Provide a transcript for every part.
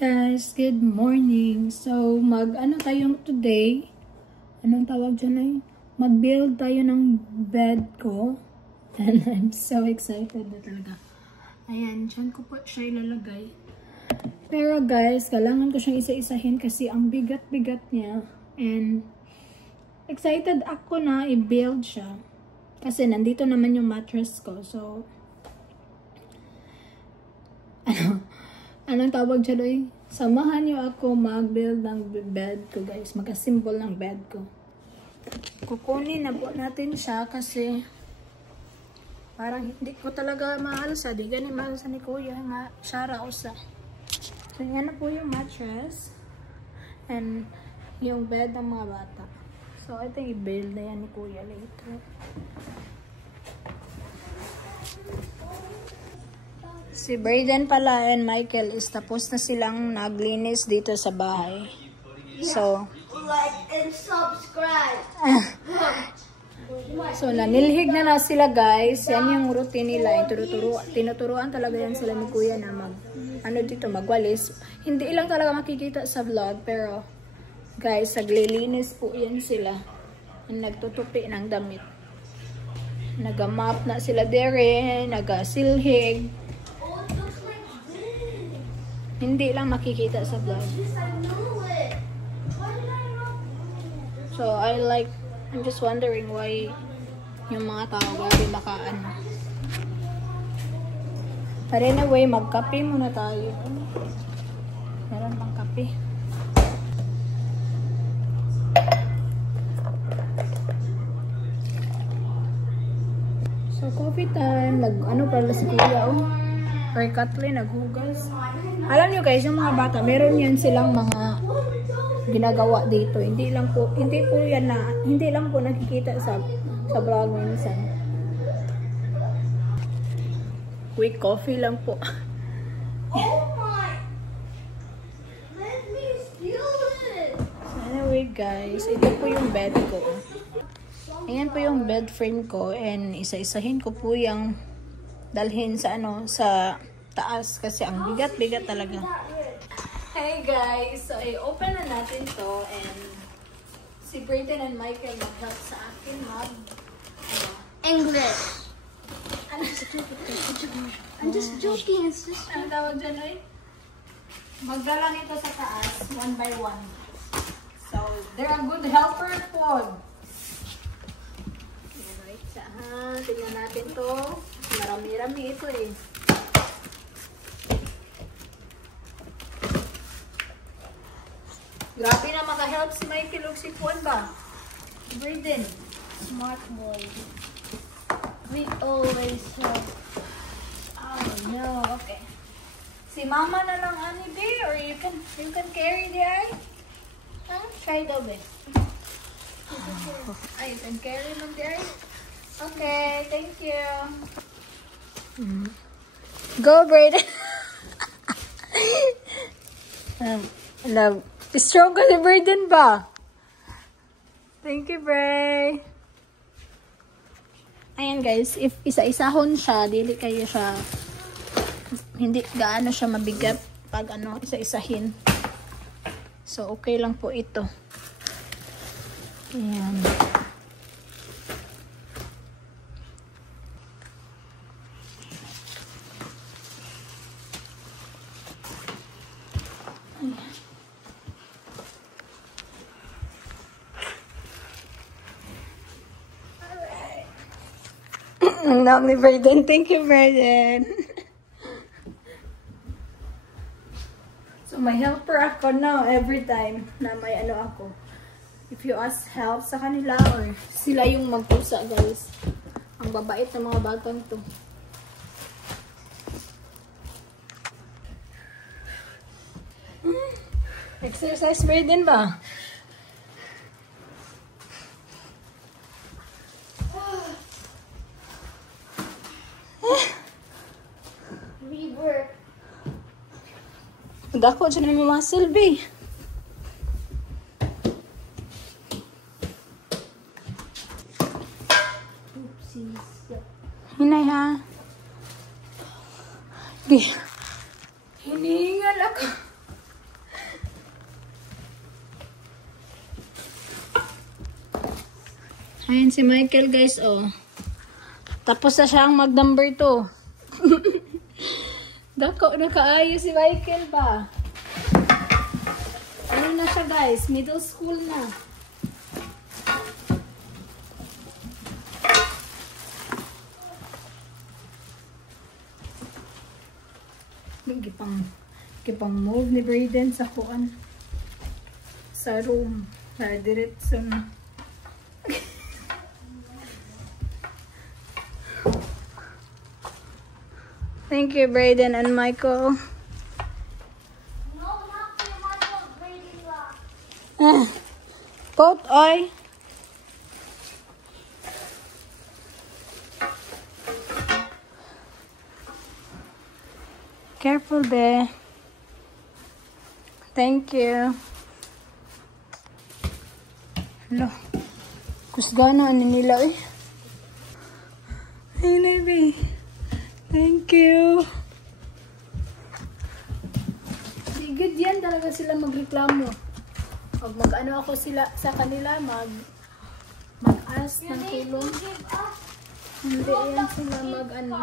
guys, good morning. So, ano tayong today? Anong tawag dyan ay? Mag-build tayo ng bed ko. And I'm so excited na talaga. Ayan, dyan ko po siya ilalagay. Pero guys, kailangan ko siyang isa-isahin kasi ang bigat-bigat niya. And excited ako na i-build siya. Kasi nandito naman yung mattress ko. So, anong tawag dyan ay? Samahan niyo ako mag-build ng bed ko guys. Mag-assemble ng bed ko. Kukunin na po natin siya kasi parang hindi ko talaga mahal sa. Di ganun mahal sa ni Kuya. Nga, siya rausa. So, yan na po yung mattress. And yung bed ng mga bata. So, I think i-build na yan ni Kuya later. Si Brayden pala and Michael is tapos na silang naglinis dito sa bahay. So, like and subscribe. So, nanilhig na sila guys. Yan yung routine nila. Tinuturuan talaga yan sila ni Kuya na magwalis. Hindi lang talaga makikita sa vlog. Pero, guys, naglilinis po yan sila. Nagtutupi ng damit. Nagamap na sila dere. Nagasilhig. Hindi lang makikita sa vlog. So, I'm just wondering why yung mga tao grabe makaano. But anyway, magkape muna tayo. Meron pang kape. So, coffee time. Ano pala si Kuya, oh. Kay Kathleen, naghugas. Alam nyo guys, yung mga bata, meron yan silang mga ginagawa dito. Hindi lang po nakikita sa vlog minsan. Quick coffee lang po. Oh my! Let me steal it! So anyway guys, ito po yung bed ko. Ayan po yung bed frame ko and isa-isahin ko po yung dalhin sa sa taas kasi ang bigat-bigat talaga. Hey guys, so i-open na natin to and si Brayden and Michael mag-help sa akin English. I'm just joking. It's just. Ano tawag dyan ay? Magdala nito sa taas, one by one. So, they're a good helper po. Alright, tingnan natin to. Marami-rami ito eh. Grabe na maka-help si Michael o si Juan ba? Brayden. Smart boy. We always help. Oh no, okay. Si Mama na lang ani be or you can carry the eye? Huh? Try daw be. Ay, you can carry man the eye? Okay, thank you. Go, Brayden. Love. Strong ka si Brayden ba? Thank you, Bray. Ayan guys, if isa-isahon siya, dili kayo siya, hindi gaano siya mabigat pag isa-isahin. So, okay lang po ito. Ayan. Ang naam ni Brayden. Thank you, Brayden. So, may helper ako now every time na may ako. If you ask help sa kanila or sila yung magpusa, guys. Ang babait ng mga batang to. Exercise, Brayden ba? Dako dyan ang mga silbi. Hinay ha. Hiningal ako. Ayan si Michael guys, oh. Tapos na siyang mag number 2. Dako, nakaayo si Michael ba? Ano na siya guys? Middle school na. Gipang move ni Brayden sa kuan. Sa room. Para diretso na. Thank you, Brayden and Michael. No, not for Michael, Brady Rock. Both eye. Careful, be. Thank you. Hello. Kusgana ani nila eh. Hey, baby. Thank you. Sigid yan talaga sila magreklamo. Pag mag-ano ako sila sa kanila, mag-ask ng tulong. Hindi yan sila mag-ano.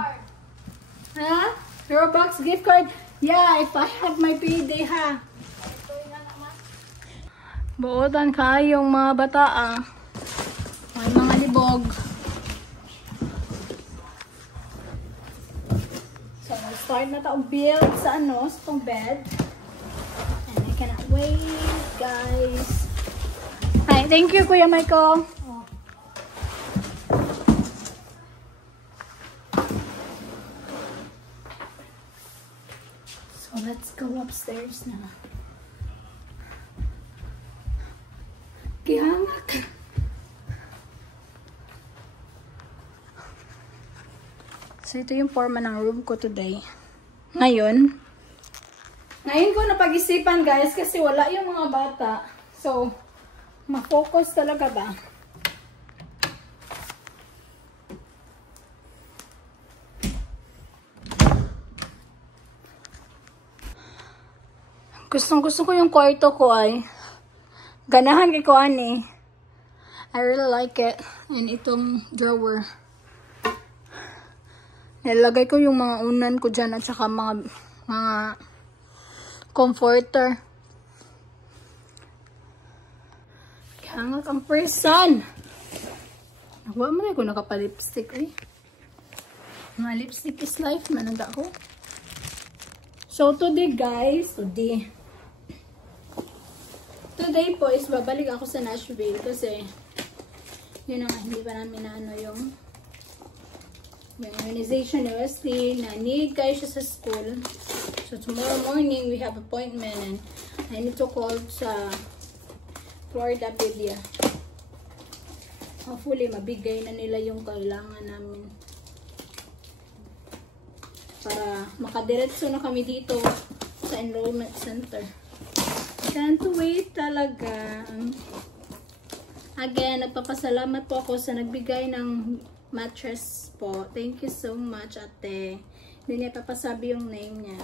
Ha? Roblox gift card? Yeah, if I have my payday, ha? Buotan kayong mga bata, ah. May mga libog. So, start na taong build sa ano, sa tong bed. And I cannot wait, guys. Hi, thank you, Kuya Michael. So, let's go upstairs na. Kihangat. So, ito yung forma ng room ko today. Ngayon ko napag-isipan guys kasi wala yung mga bata. So, ma-focus talaga ba? Gusto ko yung kwarto ko ay ganahan kay ko ani. I really like it. And itong drawer. Nilagay ko yung mga unan ko dyan at saka mga comforter. Hangak ang person. Nakuha mo na ko nakapalipstick eh. Mga lipstick is life. Mananda ko. So today guys, today po is babalik ako sa Nashville kasi yun nga, hindi pa namin na ano yung immunization ni Wesley na need kayo siya sa school. So tomorrow morning we have appointment and I need to call sa Florida Pedia. Hopefully mabigay na nila yung kailangan namin para makadiretso na kami dito sa enrollment center. Can't wait talaga. Again, nagpapasalamat po ako sa nagbigay ng mattress po. Thank you so much, ate. Hindi niya papasabi yung name niya.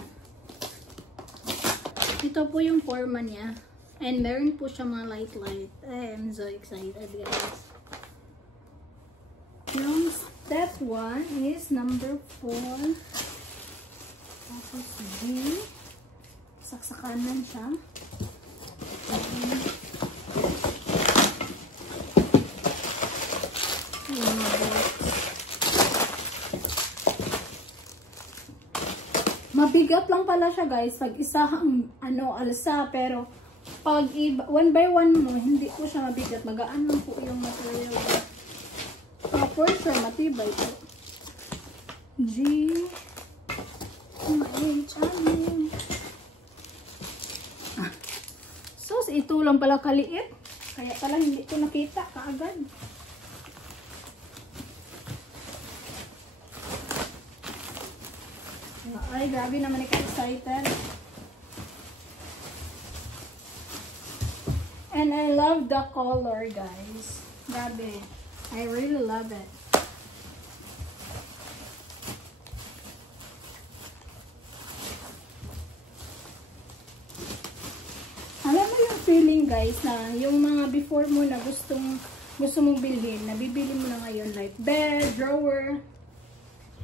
Ito po yung forma niya. And meron po siya mga light. I'm so excited, guys. Yung step 1 is number 4. Tapos D. Saksakanan siya. Mabigat lang pala siya guys pag isahang alsa, pero pag one by one mo hindi po siya mabigat, magaan lang po yung material. For sure matibay po. G H So ito lang pala kaliit, kaya pala hindi ko nakita kaagad. Ay, grabe naman excited. And I love the color, guys. Grabe. I really love it. Alam mo yung feeling, guys, na yung mga before mo na gustong gusto mong bilhin, nabibili mo na ngayon. Like bed, drawer.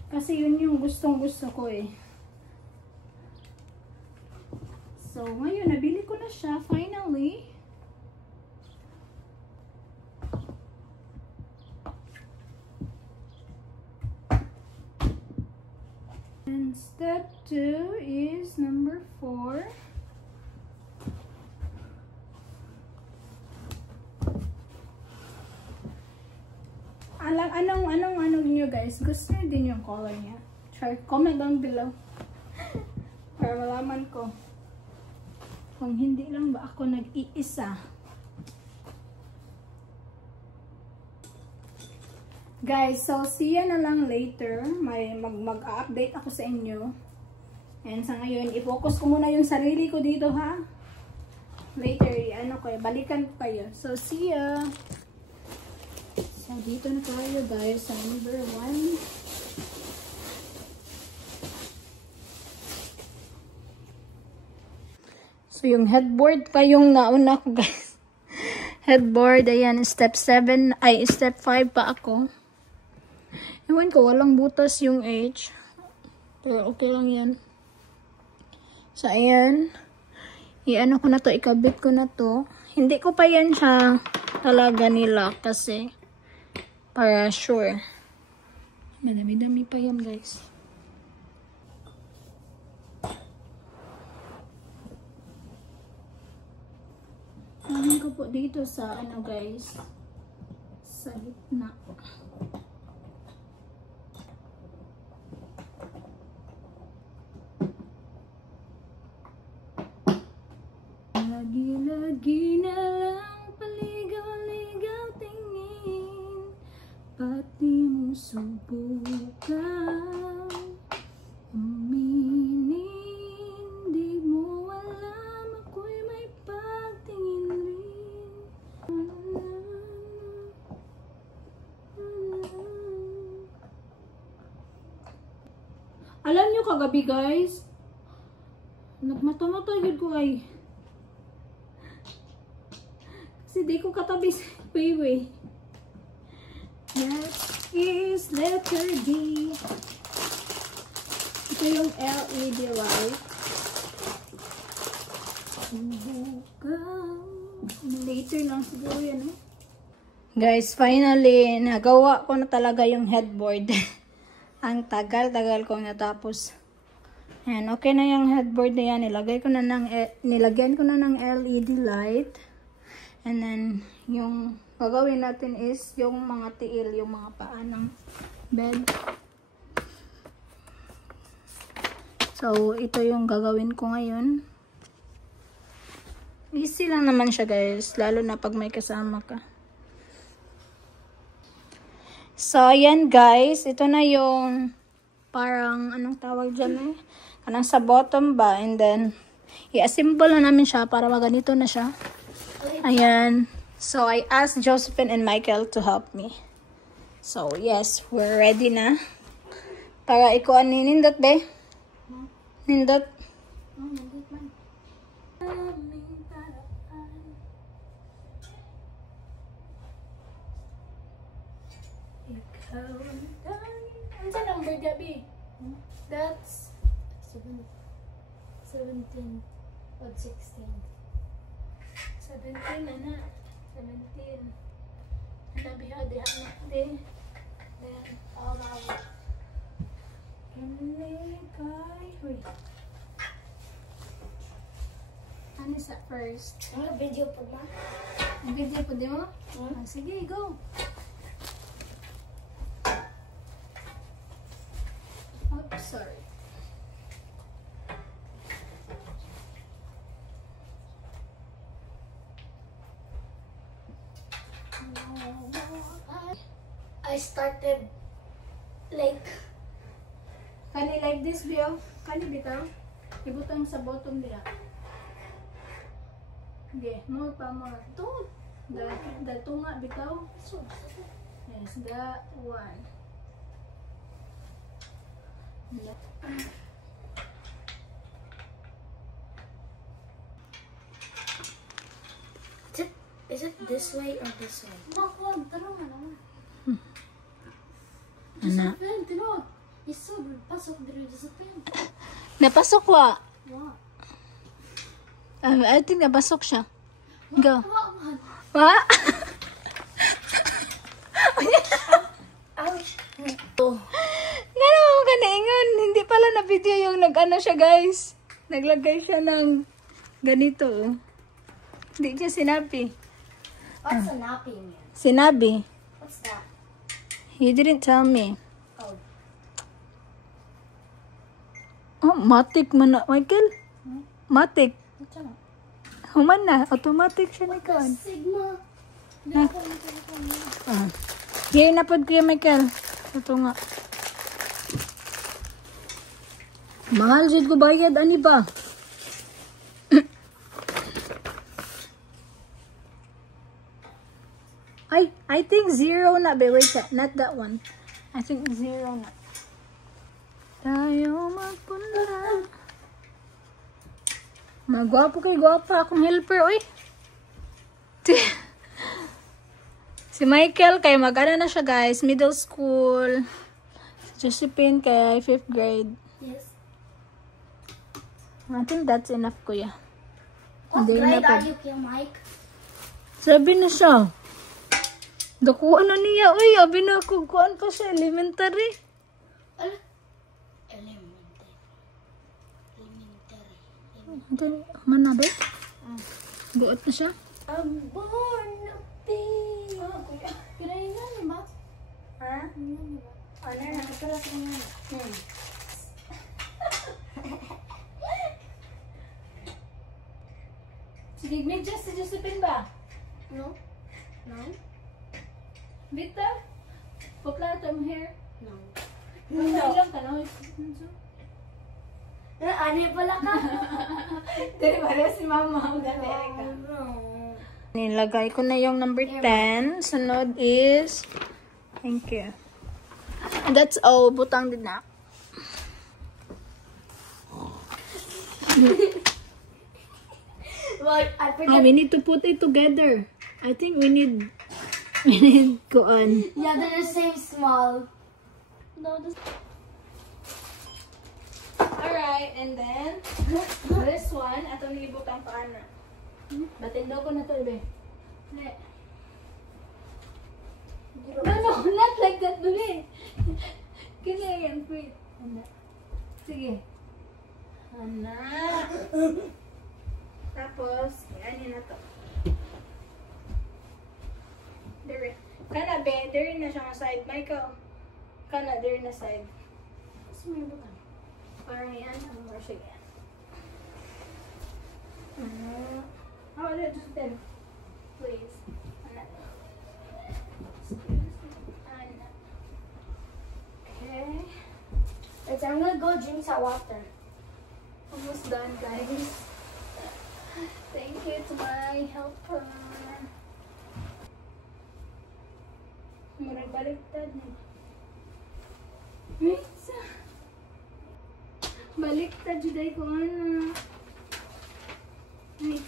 Kasi yun yung gustong gusto ko eh. So, ngayon, nabili ko na siya, finally. And step 2 is number 4. Anong nyo guys? Gusto nyo din yung color niya? Try, comment down below. Para malaman ko. Kung hindi lang ba ako nag-iisa. Guys, so see ya na lang later. Mag-update ako sa inyo. And sa ngayon, i-focus ko muna yung sarili ko dito ha. Later, balikan ko kayo. So see ya! So, dito na tayo guys sa number 1. So, yung headboard pa yung nauna ko guys. Headboard, ayan, step 7, ay step 5 pa ako. Ewan ko, walang butas yung H. Pero okay lang yan. So, ayan. I-ano ko na to, ikabit ko na to. Hindi ko pa yan siya talaga nila kasi para sure. Madami-dami pa yan guys. Amin ko po dito sa guys, sa gitna. Lagi-lagi na lang paligaw-ligaw tingin, pati mo subukan aminin, di mo alam ako'y may pagtingin rin. Alam nyo kagabi guys, nagmata-mata yun ko ay kasi di ko katabi sa payway. That is letter D. Ito yung LED light. Later lang siguro yan eh. Guys, finally, nagawa ko na talaga yung headboard. Ang tagal-tagal ko natapos. Ayan, okay na yung headboard na yan. Nilagyan ko na ng LED light. And then, yung gagawin natin is yung mga tiil, yung mga paa ng bed. So, ito yung gagawin ko ngayon. Easy lang naman siya guys, lalo na pag may kasama ka. So, ayan guys, ito na yung parang, anong tawag dyan eh? Kanang sa bottom ba, and then, i-assemble na namin siya para maganito na siya. Ayan. So, I asked Josephine and Michael to help me. So, yes, we're ready na. Para ikuan ni Nindot, be? Nindot? Nindot man. Ano sa number, Gabi? That's 17 of 16. 17 na. 17. Ano biha de anak de. Then Kini kay. Wait. Ano sa first? Video po ba? Video po di mo? Sige, go. Oops, sorry. I started like This Bio. Kani bitaw. Ibutang sa bottom diha. Okay, more pa more. To. Da tunga bitaw. Yes, that one. Is it This way or this way? Wag, tanong nga naman. Ana. Josephine, tinawag. Isa, pasok dito, Josephine. Napasok wa. Wow. I think napasok siya. Go. Wow, man. Wa? Ouch. Ngano mo ka naingon? Hindi pala na video yung nag-ano siya guys. Naglagay siya ng ganito. Oh. Hindi niya sinabi. What's a nappy mean? Sinabi. What's that? He didn't tell me. Oh. Oh, matik man na, Michael. Matik. What's that? Human na. Automatic siya ni Kuan. Sigma. Ngayon na pod kuya Michael. Ito nga. Mahal jud ko bayad ani ba? I think 0 na be. Wait, not that one. I think 0 na. Tayo magpunta. Magwapo kay gwapa akong helper, oy. Si Michael, kay mag-ano na siya guys, middle school. Si Josephine, kay 5th grade. Yes. I think that's enough, kuya. What Hindi grade na are you, Kuya Mike? Sabi na siya. Dakuha na niya, uy. Abi na ako, kuhaan pa siya, elementary. Elementary. Elementary. Man na ba? Buot na siya. I'm born to be. Oh, Kuya. Kinain nga ba? Ha? Ano na? Ito lang kinain. Sige, medyas si Josephine ba? No? No? Vita? Pupla ito mo hair? No. No. Ilang ka na? Ano pala ka? Dali ba si mama? No. Nilagay ko na yung number 10. Sunod is... Thank you. And that's all. Butang din na. Well, I forget. We need to put it together. I think we need kuan. Yeah, they're the same small. No, this. Alright, and then this one, atong ibutang paana. Batindo ko na to, be. No, not like that, be. Kaya yan, wait. Sige. Ana. Tapos, ano na to. Dire. Kana, be. Dire na siya nga side. Michael. Kana, dire na side. Kasi may butang. Parang yan. Ano mo siya yan? How about it? Just then. Please. Ana. Excuse me. Ana. Okay. Wait, I'm gonna go drink some water. Almost done, guys. Thank you to my helper. Murag baliktad na. Wait. Baliktad juday ko ano. Wait.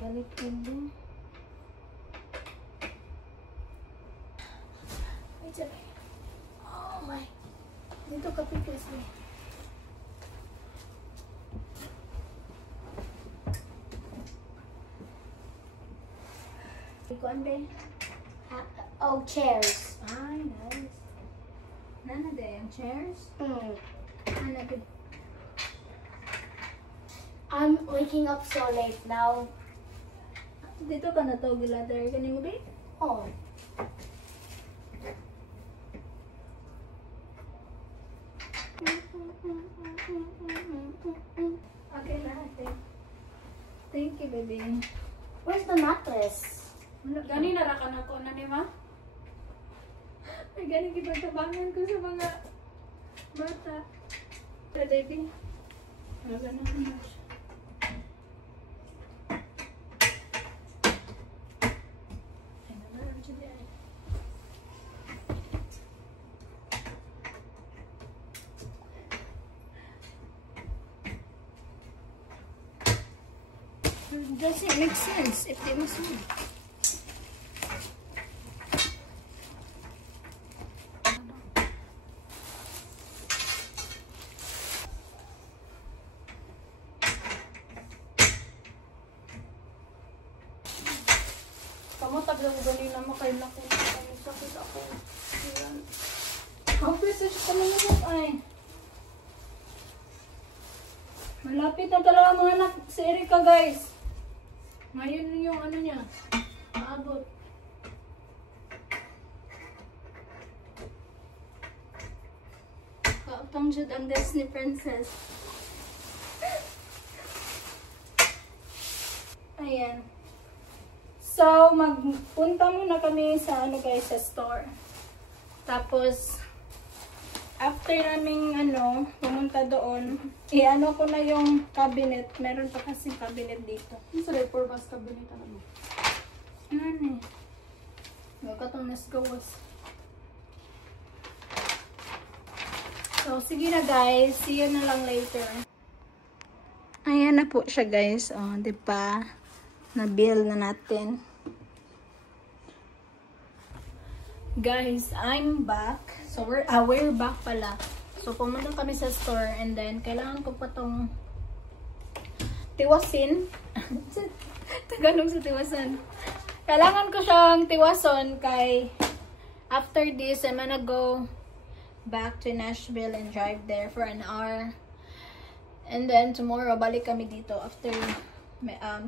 Baliktad din. Wait. Oh my. Dito ka pipis mo. Ikuan ba? Oh, chairs. Ay, nice. Nana de yung chairs? Nana good. I'm waking up so late now. Dito ka na to, giladar. Kanin mo ba? Oh. Okay na, thank you, baby. Where's the mattress? Gani na ra ka na ko na ni ma? Ay, gani kipagtabangan ko sa mga bata. Pero, baby. Ganahan na siya. Ay, naman siya diyan. doesn't make sense if they must move. Kamatag lang ganina makailak ko. Sakit ako. Office siya kamalabot ay. Malapit na talaga mga anak si Erika, guys. Ngayon yung ano niya. Maabot. Kautang jud ang Disney princess. Ayan. So, magpunta muna kami sa ano guys, sa store. Tapos, after naming pumunta doon, i-ano ko na yung cabinet. Meron pa kasi cabinet dito. Yung sa report bus cabinet ano? Ano eh. Magkatong nasgawas. So, sige na guys. See you na lang later. Ayan na po siya guys. Oh, diba? Na-bill na natin. Guys, I'm back. So, we're back pala. So, pumunta kami sa store and then, kailangan ko pa tong tiwasin. Tagalog sa tiwasan. Kailangan ko siyang tiwason kay after this, I'm gonna go back to Nashville and drive there for an hour. And then, tomorrow, balik kami dito after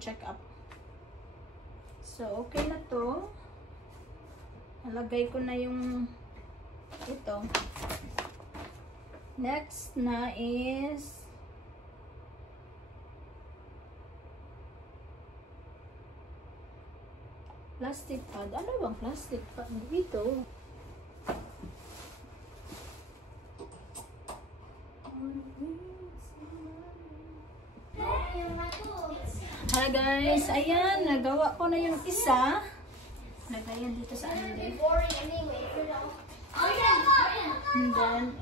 check-up. So, okay na to. Nalagay ko na yung ito. Next na is plastic pad. Ano bang plastic pad dito? Hi guys, ayan, nagawa ko na yung isa. Lagayan dito sa ano din. And then,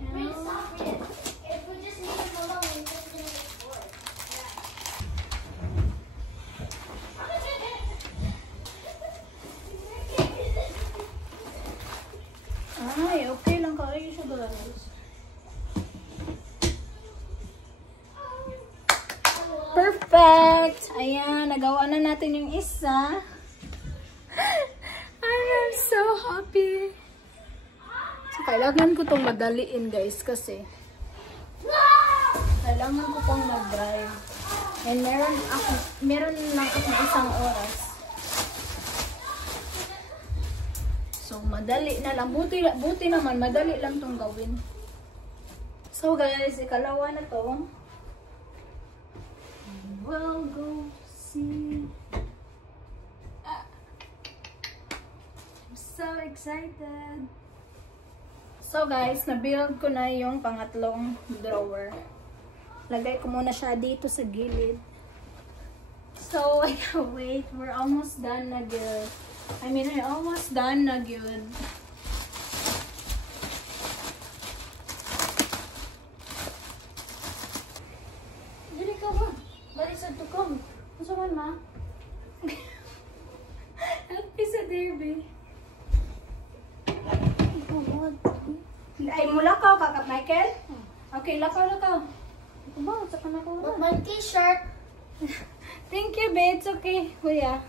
ay, okay lang kayo siya guys. Perfect! Ayan, nagawa na natin yung isa. I'm so happy. So, kailangan ko itong madaliin guys kasi kailangan ko pong mag-drive. And meron lang akong isang oras. So, madali na lang. Buti naman, madali lang itong gawin. So guys, ikalawa na to. We'll go see. I'm so excited. So guys, na-build ko na yung pangatlong drawer. Lagay ko muna siya dito sa gilid. So, wait, we're almost done na good. I'm almost done na good. Dili ka ba? Dali sa tukong. Gusto man ma? Happy sa derby. Ay, mula ka, Kakap Michael? Okay, lakaw. Ito ba? Saka na ko. My t-shirt. Thank you, babe. It's okay, kuya.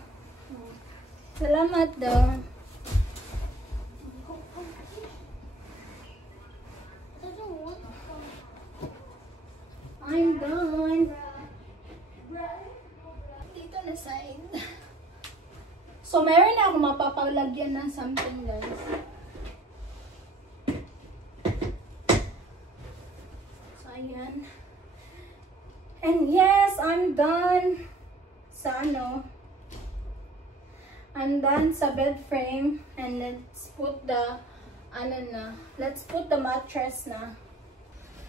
Salamat daw. I'm done. Dito na side. So, meron na ako mapapalagyan ng something, guys. So, ayan. And yes, I'm done sa I'm done sa bed frame. And let's put the mattress na.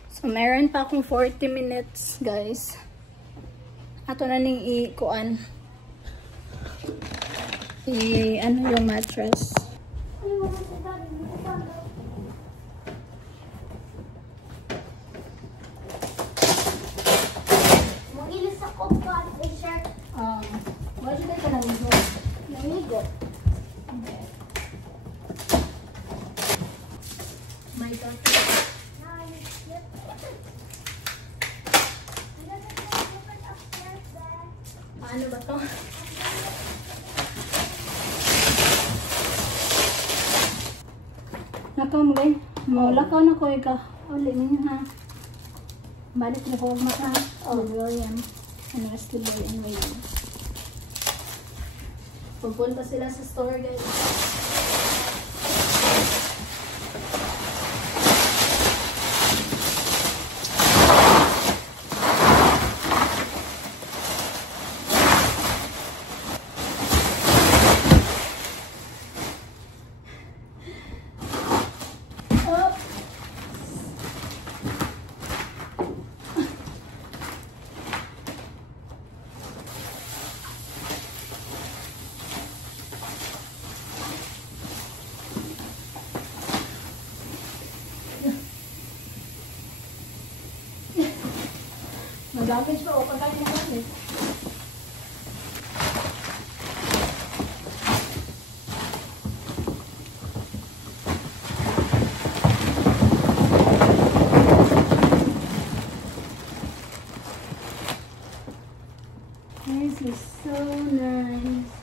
So, meron pa akong 40 minutes, guys. Ato na ning ikuan. Yung mattress. Mag-ilis ako pa t-shirt. my God. Now I need slippers. I'm gonna get slippers upstairs there. Paano ba to? Nakamulay. Maulakaw na ko ika. Uli ninyo ha. Balik na ko maka. Oh, William. Ano si William William. Pupunta sila sa store guys. Mag-damage pa o pagkain mo gamit. This is so nice.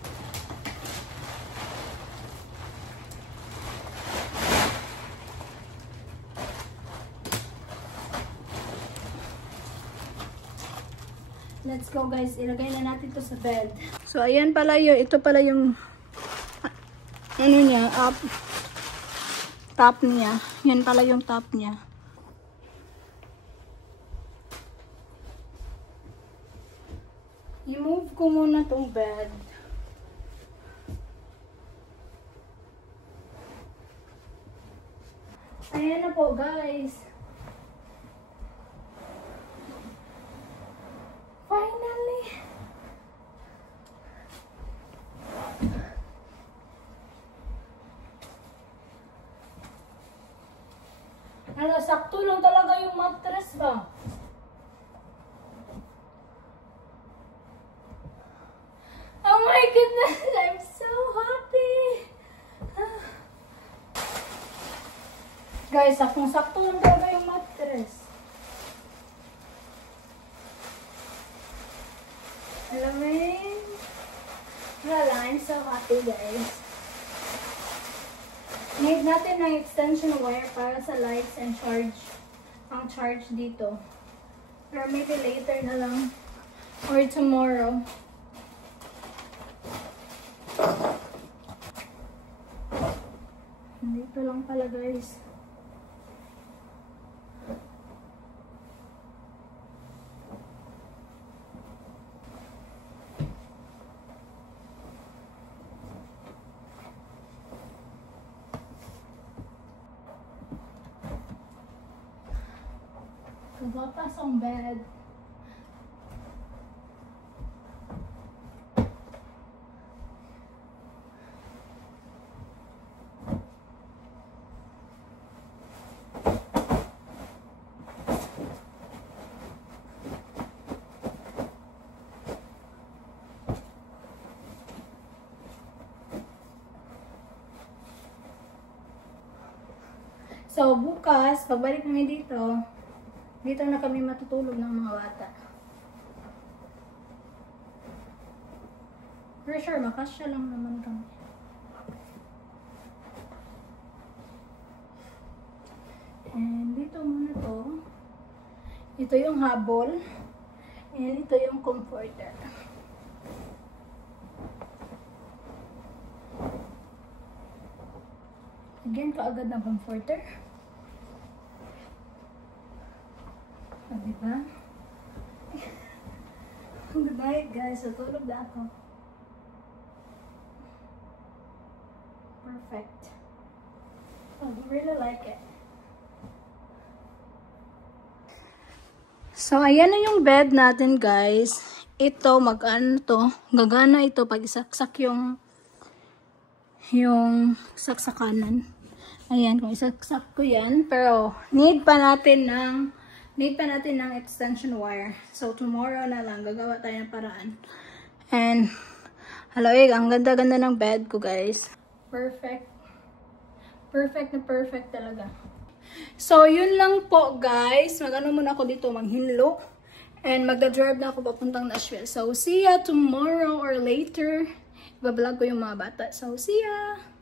Let's go guys, ilagay na natin to sa bed. So ayan pala yun, ito pala yung ano niya, top niya. Yan pala yung top niya. I-move ko muna tong bed. Ayan na po guys. Finally! Ano, sakto lang talaga yung mattress ba? Oh my goodness! I'm so happy! Guys, saktong-sakto lang talaga yung mattress. Alam mo yun? Wala, I'm so happy guys. Need natin ng extension wire para sa lights and charge. Ang charge dito. Or maybe later na lang. Or tomorrow. Dito lang pala guys. Kabapas ang bed. So, bukas, pagbalik kami dito na kami matutulog ng mga bata. For sure, makasya lang naman kami. And dito muna to. Ito yung habol. And ito yung comforter. Again, kaagad ng comforter. O, diba? Good night, guys. Natulog na ako. Perfect. I really like it. So, ayan na yung bed natin, guys. Ito, mag-ano to. Gagana ito pag isaksak yung saksakanan. Ayan, kung isaksak ko yan. Pero, need pa natin ng extension wire. So, tomorrow na lang, gagawa tayo ng paraan. And, hello, ang ganda-ganda ng bed ko, guys. Perfect. Perfect na perfect talaga. So, yun lang po, guys. Mag-ano muna ako dito, manghinlo. And magda-drive na ako papuntang Nashville. So, see ya tomorrow or later. Ibablog ko yung mga bata. So, see ya!